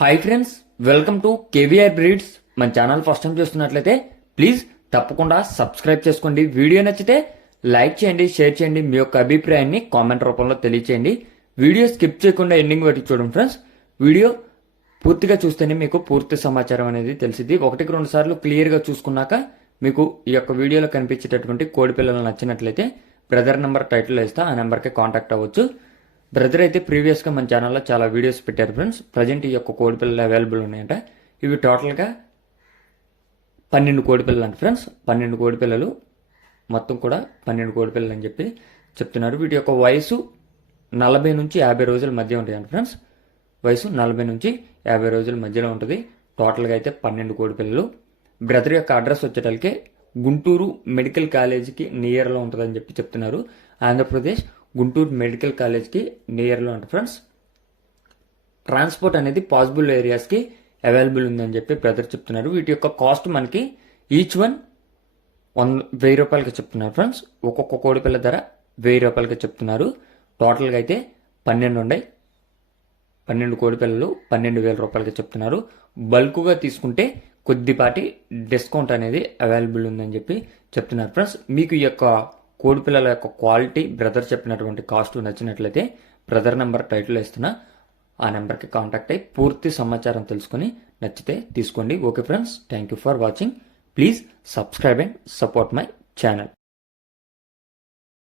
Hi friends, welcome to KVR breeds. మన channel first time చూస్తున్నట్లయితే please తప్పకుండా సబ్స్క్రైబ్ చేసుకోండి. వీడియో నచ్చితే లైక్ చేయండి, షేర్ చేయండి, మీ యొక్క అభిప్రాయాన్ని కామెంట్ రూపంలో తెలియచేయండి. వీడియో స్కిప్ చేయకుండా ఎండింగ్ వరకు చూడండి ఫ్రెండ్స్. వీడియో పూర్తిగా చూస్తేనే మీకు పూర్తి సమాచారం అనేది తెలిసింది. 1-2 సార్లు క్లియర్గా చూసుకున్నాక మీకు ఈ యొక్క వీడియోలో కనిపించేటటువంటి కోడి పిల్లలు నచ్చినట్లయితే బ్రదర్ నెంబర్ టైటిల్లో ఇస్తా, ఆ నెంబర్కి కాంటాక్ట్ అవ్వచ్చు. బ్రదర్ అయితే ప్రీవియస్గా మన ఛానల్లో చాలా వీడియోస్ పెట్టారు ఫ్రెండ్స్. ప్రజెంట్ ఈ యొక్క కోడి పిల్లలు అవైలబుల్ ఉన్నాయంట. ఇవి టోటల్గా 12 కోడి పిల్లలు అంట ఫ్రెండ్స్. 12 కోడి పిల్లలు, మొత్తం కూడా 12 కోడి పిల్లలు అని చెప్పి చెప్తున్నారు. వీటి యొక్క వయసు 40 నుంచి 50 రోజుల మధ్య ఉంటాయంట ఫ్రెండ్స్. వయసు 40 నుంచి 50 రోజుల మధ్యలో ఉంటుంది. టోటల్గా అయితే 12 కోడి పిల్లలు. బ్రదర్ యొక్క అడ్రస్ వచ్చేటప్పటికే గుంటూరు మెడికల్ కాలేజీకి నియర్లో ఉంటుందని చెప్పి చెప్తున్నారు. ఆంధ్రప్రదేశ్ గుంటూరు మెడికల్ కాలేజ్కి నియర్లో ఉంటుంది ఫ్రెండ్స్. ట్రాన్స్పోర్ట్ అనేది పాసిబుల్ ఏరియాస్కి అవైలబుల్ ఉందని చెప్పి బ్రదర్ చెప్తున్నారు. వీటి యొక్క కాస్ట్ మనకి ఈచ్ వన్ 1000 రూపాయలకి చెప్తున్నారు ఫ్రెండ్స్. ఒక్కొక్క కోడి పిల్ల ధర 1000 రూపాయలకి చెప్తున్నారు. టోటల్గా అయితే 12 ఉన్నాయి. 12 కోడి పిల్లలు 12,000 రూపాయలకి చెప్తున్నారు. బల్క్గా తీసుకుంటే కొద్దిపాటి డిస్కౌంట్ అనేది అవైలబుల్ ఉందని చెప్పి చెప్తున్నారు ఫ్రెండ్స్. మీకు ఈ యొక్క కోడి పిల్లల యొక్క క్వాలిటీ, బ్రదర్ చెప్పినటువంటి కాస్ట్ నచ్చినట్లయితే బ్రదర్ నెంబర్ టైటిల్ ఇస్తున్నా, ఆ నెంబర్కి కాంటాక్ట్ అయ్యి పూర్తి సమాచారం తెలుసుకొని నచ్చితే తీసుకోండి. Okay friends, thank you for watching. Please subscribe and support my channel.